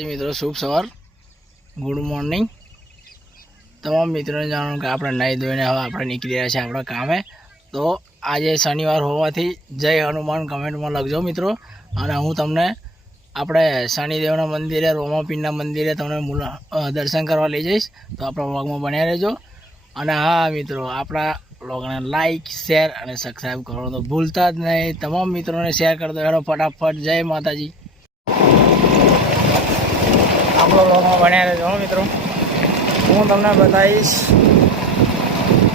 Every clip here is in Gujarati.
માતાજી મિત્રો, શુભ સવાર, ગુડ મોર્નિંગ. તમામ મિત્રોને જાણો કે આપણે નાહી ધોઈને હવે આપણે નીકળી રહ્યા છીએ આપણા કામે. તો આજે શનિવાર હોવાથી જય હનુમાન કમેન્ટમાં લખજો મિત્રો. અને હું તમને આપણે શનિદેવના મંદિરે, રોમાપીરના મંદિરે તમને દર્શન કરવા લઈ જઈશ. તો આપણા વ્લોગમાં બન્યા રહેજો. અને હા મિત્રો, આપણા વ્લોગને લાઈક, શેર અને સબસ્ક્રાઈબ કરવાનું તો ભૂલતા જ નહીં. તમામ મિત્રોને શેર કરી દો. હેડો ફટાફટ. જય માતાજી. આપણો વ્લોગમાં બન્યા રહેજો મિત્રો. હું તમને બતાવીશ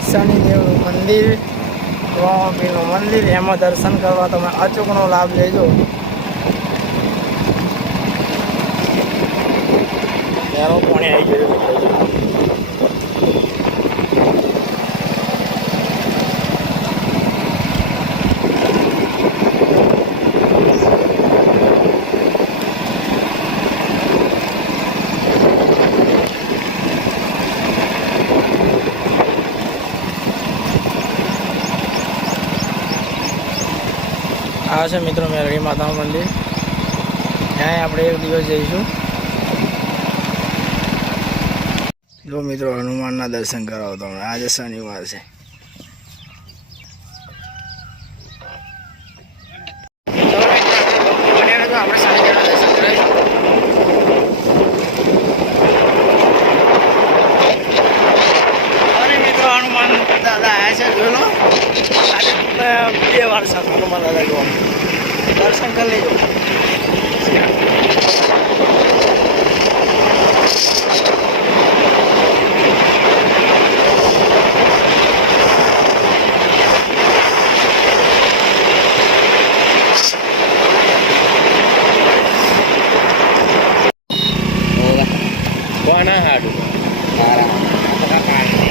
શનિદેવનું મંદિર, રોમાપીરનું મંદિર. એમાં દર્શન કરવા તમે અચૂકનો લાભ લેજો. એનો પાણી આવી ગયું. આ છે મિત્રો મેરડી માતાનું મંદિર. ત્યાં આપણે એક દિવસ જઈશું. જો મિત્રો, હનુમાનના દર્શન કરાવો તમને. આજે શનિવાર છે. આપણે શનિદેવના દર્શન કરાવીશું. અરે મિત્રો, હનુમાન દાદા આવ્યા છે. જોઈ લો, આજે 2 વાર સાથે હનુમાન દાદા જોવા દર્શન કરી લેજો.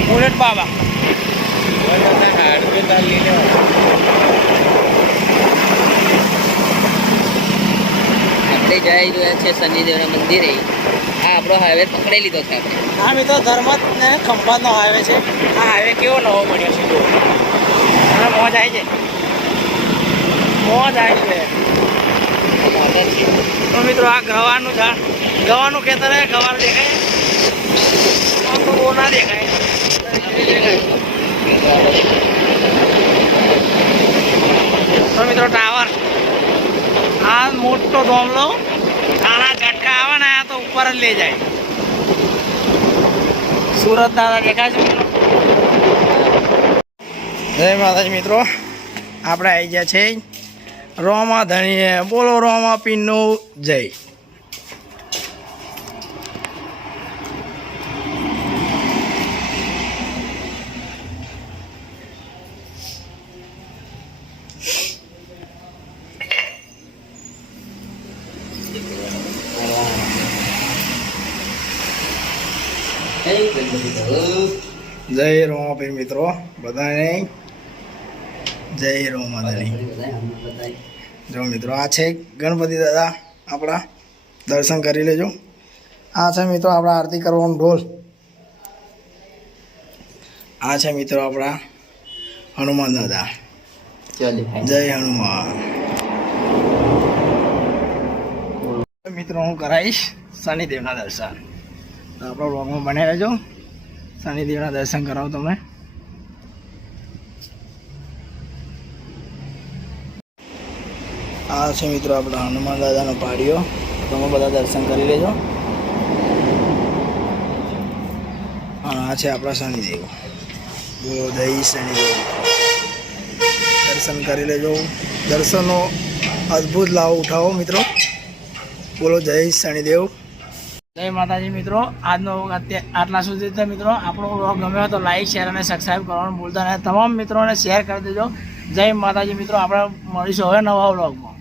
બુલેટ બાબા આપણે જઈ રહ્યા છે શનિદેવના મંદિરે. આ આપણો હાઈવે પકડી લીધો છે આપણે. હા મિત્રો, ધર્મત ને ખંભાતનો હાઈવે છે. આ હાઈવે કેવો નવો બન્યો છે. અને મોજ આવી છે, મોજ આવી છે. તો મિત્રો, આ ગવારનું ઝાડ, ગવાનું ખેતર છે. ગવાર દેખાય તો બહુ ના દેખાય. તો મિત્રો, ટાવર, આ મોટો ધોમલો, આના ઝટકા આવે ને તો ઉપર જ લઈ જાય. સુરત દાદા દેખાય છે મિત્રો. જય માતાજી મિત્રો, આપણે આવી ગયા છે રોમા ધણીએ. બોલો રોમાપીરનું જય. જય રોમાપીર મિત્રો, બધાને જય રોમાધણી. જો મિત્રો, આ છે ગણપતિ દાદા આપણા. દર્શન કરી લેજો. આ છે મિત્રો આપણા આરતી કરવાનો ઢોલ. આ છે મિત્રો આપણા હનુમાન દાદા. જય હનુમાન. મિત્રો, હું કરાવીશ શનિદેવના દર્શન. તો આપણા બ્લોગમાં બન્યા રહેજો. શનિદેવના દર્શન કરાવો તમે. આ છે મિત્રો આપણા હનુમાન દાદાનો પાડીઓ. તમે બધા દર્શન કરી લેજો. અને આ છે આપણા શનિદેવ. બોલો જય શનિદેવ. દર્શન કરી લેજો. દર્શનનો અદ્ભુત લાભ ઉઠાવો મિત્રો. બોલો જય શનિદેવ. જય માતાજી મિત્રો. આજનો આટલા સુધી મિત્રો. આપણો વ્લોગ ગમ્યો તો લાઈક, શેર અને સબસ્ક્રાઈબ કરવાનું ભૂલતા નહીં. તમામ મિત્રોને શેર કરી દેજો. જય માતાજી મિત્રો. આપણે મળીશું હવે નવા વ્લોગમાં.